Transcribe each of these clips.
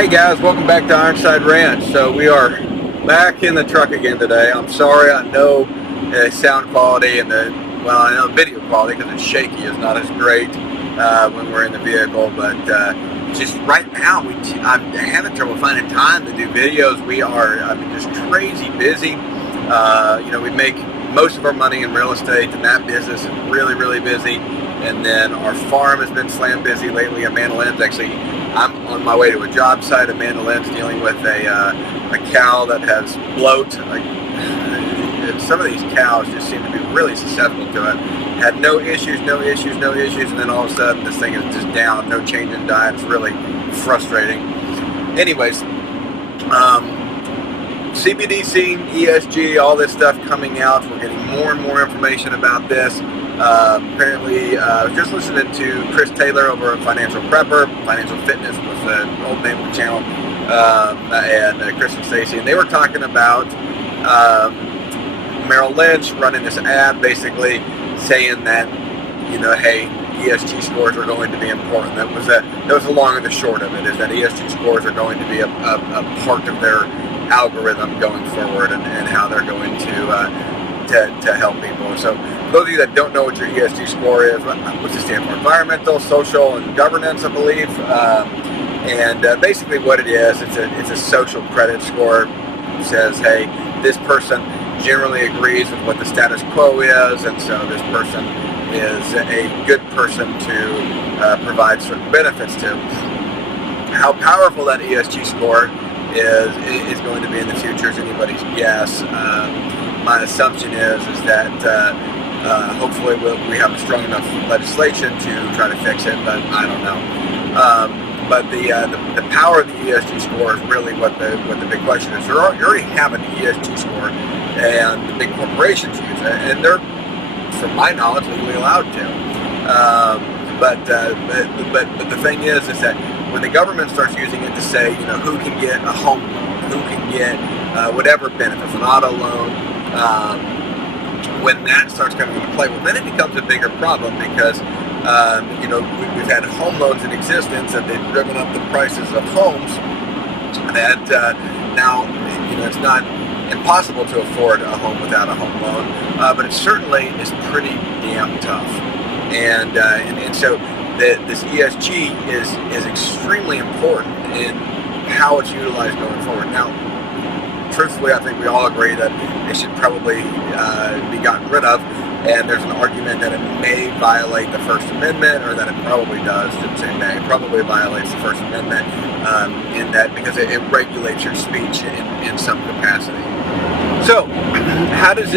Hey guys, welcome back to Ironside Ranch. So we are back in the truck again today. I'm sorry, I know sound quality and I know video quality because it's shaky is not as great when we're in the vehicle, but just right now I'm having trouble finding time to do videos. We are just crazy busy. We make most of our money in real estate, and that business is really, really busy. And then our farm has been slam busy lately. Amanda Lynn's actually, I'm on my way to a job site. Amanda Lynn's dealing with a cow that has bloat. Some of these cows just seem to be really susceptible to it. Had no issues, and then all of a sudden this thing is just down, no change in diet. It's really frustrating. Anyways, CBDC, ESG, all this stuff coming out. We're getting more and more information about this. Apparently, I was just listening to Chris Taylor over at Financial Fitness was the old name of the channel, and Chris and Stacy, and they were talking about Merrill Lynch running this ad, basically saying that, hey, ESG scores are going to be important. That was the long and the short of it, is that ESG scores are going to be a part of their algorithm going forward, and how they're going to help people. So for those of you that don't know what your ESG score is, what's it stand for? Environmental, social, and governance, I believe. And basically what it is, it's a social credit score. It says, hey, this person generally agrees with what the status quo is, and so this person is a good person to provide certain benefits to. How powerful that ESG score is going to be in the future is anybody's guess. My assumption is that hopefully we have a strong enough legislation to try to fix it, but I don't know. But the power of the ESG score is really what the big question is. You already have an ESG score, and the big corporations use it, and they're, from my knowledge, legally allowed to. But the thing is that when the government starts using it to say, who can get a home loan, who can get whatever benefits, an auto loan, when that starts coming into play, well, then it becomes a bigger problem because, we've had home loans in existence and they've driven up the prices of homes that now, it's not impossible to afford a home without a home loan, but it certainly is pretty damn tough. And so this ESG is extremely important in how it's utilized going forward. Now, truthfully, I think we all agree that it should probably be gotten rid of, and there's an argument that it may violate the First Amendment, or that it probably does. Didn't say may. It probably violates the First Amendment in that because it regulates your speech in some capacity. So, how does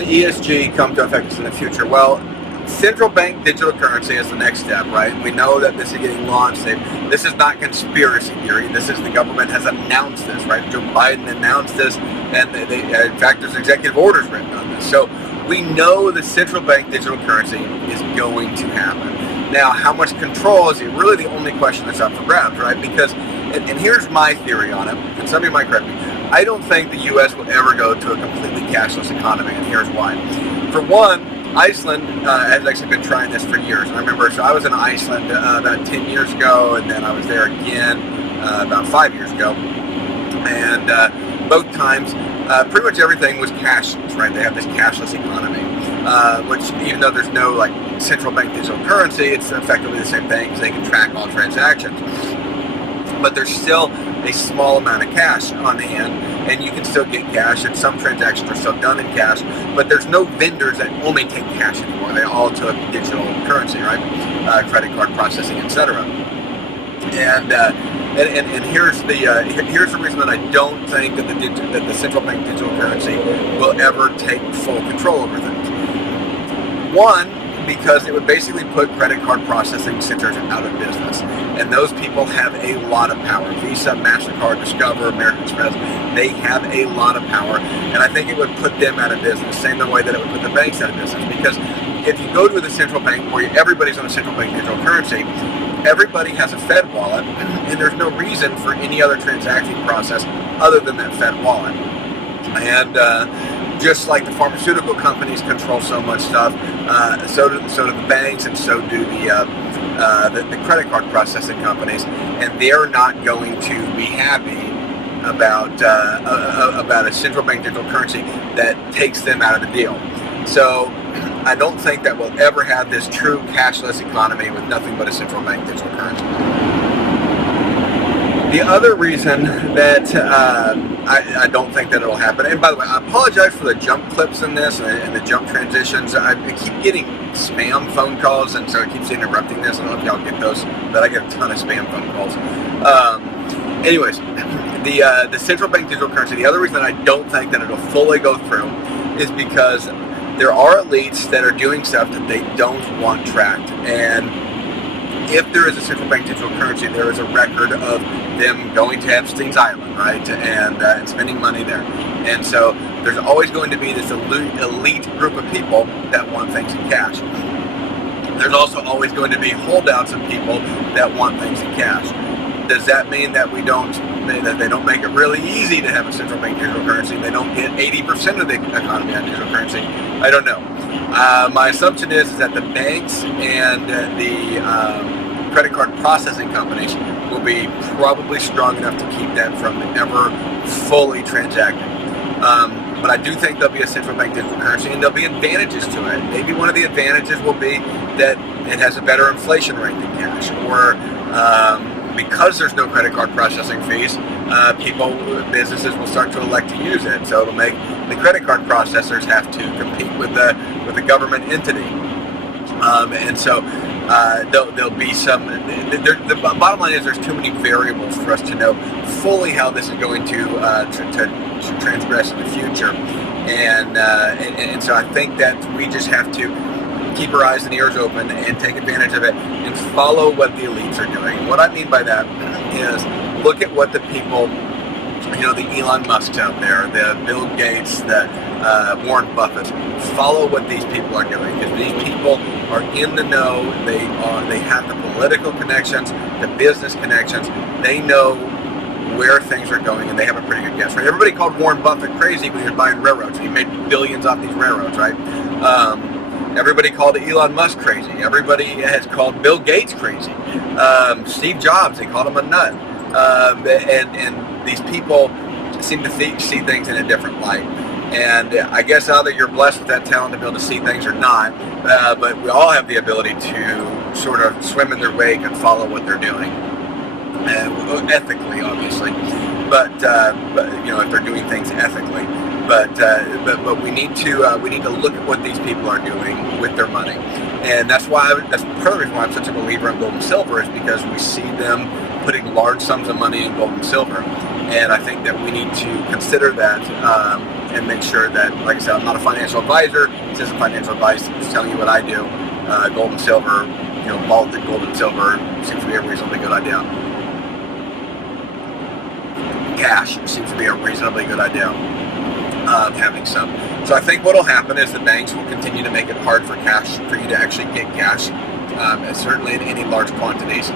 ESG come to affect us in the future? Well, central bank digital currency is the next step, right? We know that this is getting launched. This is not conspiracy theory. The government has announced this, right? Joe Biden announced this, and in fact, there's executive orders written on this. So we know the central bank digital currency is going to happen. Now, how much control is really the only question that's up for grabs, right? Because, and here's my theory on it, and some of you might correct me, I don't think the U.S. will ever go to a completely cashless economy, and here's why. For one, Iceland has actually been trying this for years. I remember, so I was in Iceland about 10 years ago, and then I was there again about 5 years ago. And both times, pretty much everything was cashless, right? They have this cashless economy, which even though there's no central bank digital currency, it's effectively the same thing because they can track all transactions. But there's still a small amount of cash on hand, and you can still get cash, and some transactions are still done in cash, but there's no vendors that only take cash anymore. They all took digital currency, right? Credit card processing, etc. And here's the reason that I don't think that the central bank digital currency will ever take full control over things. One, because it would basically put credit card processing centers out of business. And those people have a lot of power. Visa, MasterCard, Discover, American Express, they have a lot of power. And I think it would put them out of business, same the way that it would put the banks out of business. Because if you go to the central bank where everybody's on a central bank digital currency, everybody has a Fed wallet, and there's no reason for any other transaction process other than that Fed wallet. And just like the pharmaceutical companies control so much stuff, so do the banks, and so do the the credit card processing companies, and they're not going to be happy about a central bank digital currency that takes them out of the deal. So I don't think that we'll ever have this true cashless economy with nothing but a central bank digital currency. The other reason that I don't think that it'll happen, and by the way, I apologize for the jump clips in this and the jump transitions. I keep getting spam phone calls, and so it keeps interrupting this. I don't know if y'all get those, but I get a ton of spam phone calls. Anyways, the central bank digital currency, the other reason I don't think that it'll fully go through is because there are elites that are doing stuff that they don't want tracked. And if there is a central bank digital currency, there is a record of them going to Epstein's Island, right, and spending money there. And so there's always going to be this elite group of people that want things in cash. There's also always going to be holdouts of people that want things in cash. Does that mean that they don't make it really easy to have a central bank digital currency? They don't get 80% of the economy on digital currency? I don't know. My assumption is that the banks and the credit card processing companies will be probably strong enough to keep that from ever fully transacting. But I do think there'll be a central bank digital currency, and there'll be advantages to it. Maybe one of the advantages will be that it has a better inflation rate than cash, or because there's no credit card processing fees, businesses will start to elect to use it. So it'll make the credit card processors have to compete with the government entity, and so there'll be some. The bottom line is there's too many variables for us to know fully how this is going to transgress in the future, and so I think that we just have to keep our eyes and ears open and take advantage of it and follow what the elites are doing. What I mean by that is look at what the people, the Elon Musks out there, the Bill Gates, the Warren Buffett, follow what these people are doing, because these people are in the know. They have the political connections, the business connections. They know where things are going, and they have a pretty good guess. Right? Everybody called Warren Buffett crazy when he was buying railroads. He made billions off these railroads, right? Everybody called Elon Musk crazy. Everybody has called Bill Gates crazy. Steve Jobs, they called him a nut. And these people seem to see things in a different light. And I guess either you're blessed with that talent to be able to see things or not, but we all have the ability to sort of swim in their wake and follow what they're doing. Ethically, obviously. But if they're doing things ethically. But we need to look at what these people are doing with their money, and that's part of the reason why I'm such a believer in gold and silver, is because we see them putting large sums of money in gold and silver, and I think that we need to consider that and make sure that, like I said, I'm not a financial advisor. This isn't financial advice. I'm just telling you what I do. Gold and silver, vaulted gold and silver seems to be a reasonably good idea. Cash seems to be a reasonably good idea. Having some. So I think what will happen is the banks will continue to make it hard for you to actually get cash, certainly in any large quantities,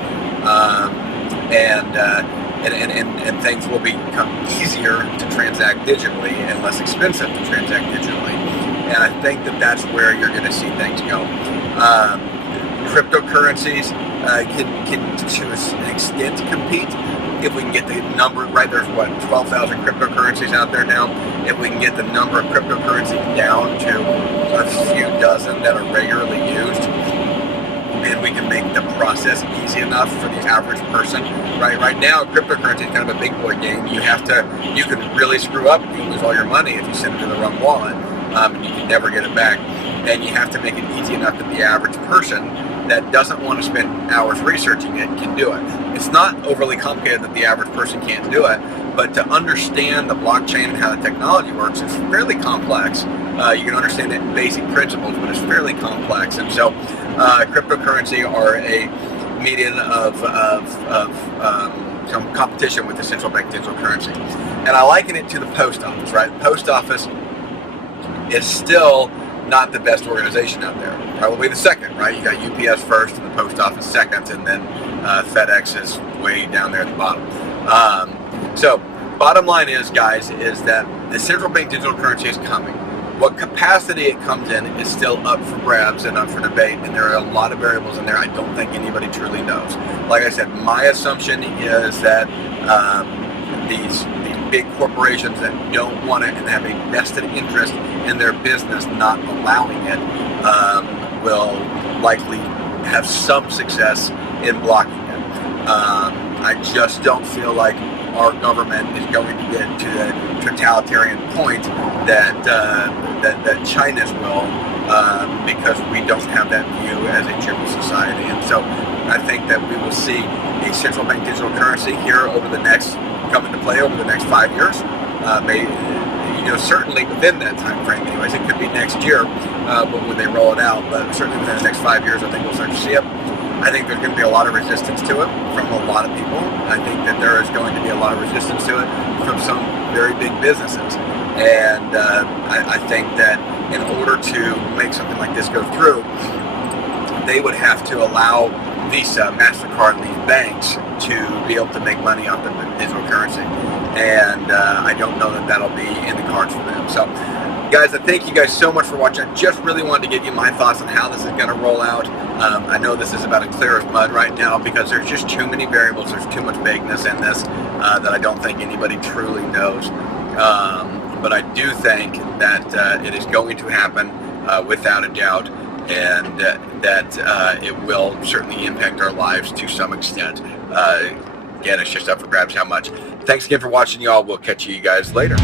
and things will become easier to transact digitally and less expensive to transact digitally. And I think that that's where you're going to see things go. Cryptocurrencies can to an extent compete. If we can get the number right, there's 12,000 cryptocurrencies out there now. If we can get the number of cryptocurrencies down to a few dozen that are regularly used, and we can make the process easy enough for the average person. Right now, cryptocurrency is kind of a big boy game. You can really screw up. You can lose all your money if you send it to the wrong wallet, and you can never get it back. And you have to make it easy enough that the average person that doesn't want to spend hours researching it can do it. It's not overly complicated that the average person can't do it, but to understand the blockchain and how the technology works, it's fairly complex. You can understand the basic principles, but it's fairly complex. And so cryptocurrency are a median of some competition with the central bank digital currency. And I liken it to the post office, right? The post office is still not the best organization out there. Probably the second, right? You got UPS first and the post office second, and then FedEx is way down there at the bottom. So bottom line is, guys, is that the central bank digital currency is coming. What capacity it comes in is still up for grabs and up for debate, and there are a lot of variables in there I don't think anybody truly knows. Like I said, my assumption is that these big corporations that don't want it and have a vested interest in their business not allowing it will likely have some success in blocking it. I just don't feel like our government is going to get to the totalitarian point that China's will, because we don't have that view as a general society. And so I think that we will see a central bank digital currency here come into play over the next 5 years. Certainly within that time frame anyways. It could be next year when they roll it out, but certainly within the next 5 years I think we'll start to see it. I think there's going to be a lot of resistance to it from a lot of people. I think that there is going to be a lot of resistance to it from some very big businesses. And I think that in order to make something like this go through, they would have to allow Visa, MasterCard, and these banks to be able to make money off the digital currency. And I don't know that that'll be in the cards for them. So, guys, I thank you guys so much for watching. I just really wanted to give you my thoughts on how this is going to roll out. I know this is about as clear as mud right now because there's just too many variables. There's too much vagueness in this that I don't think anybody truly knows. But I do think that it is going to happen without a doubt, and that it will certainly impact our lives to some extent. Again, it's just up for grabs how much. Thanks again for watching, y'all. We'll catch you guys later.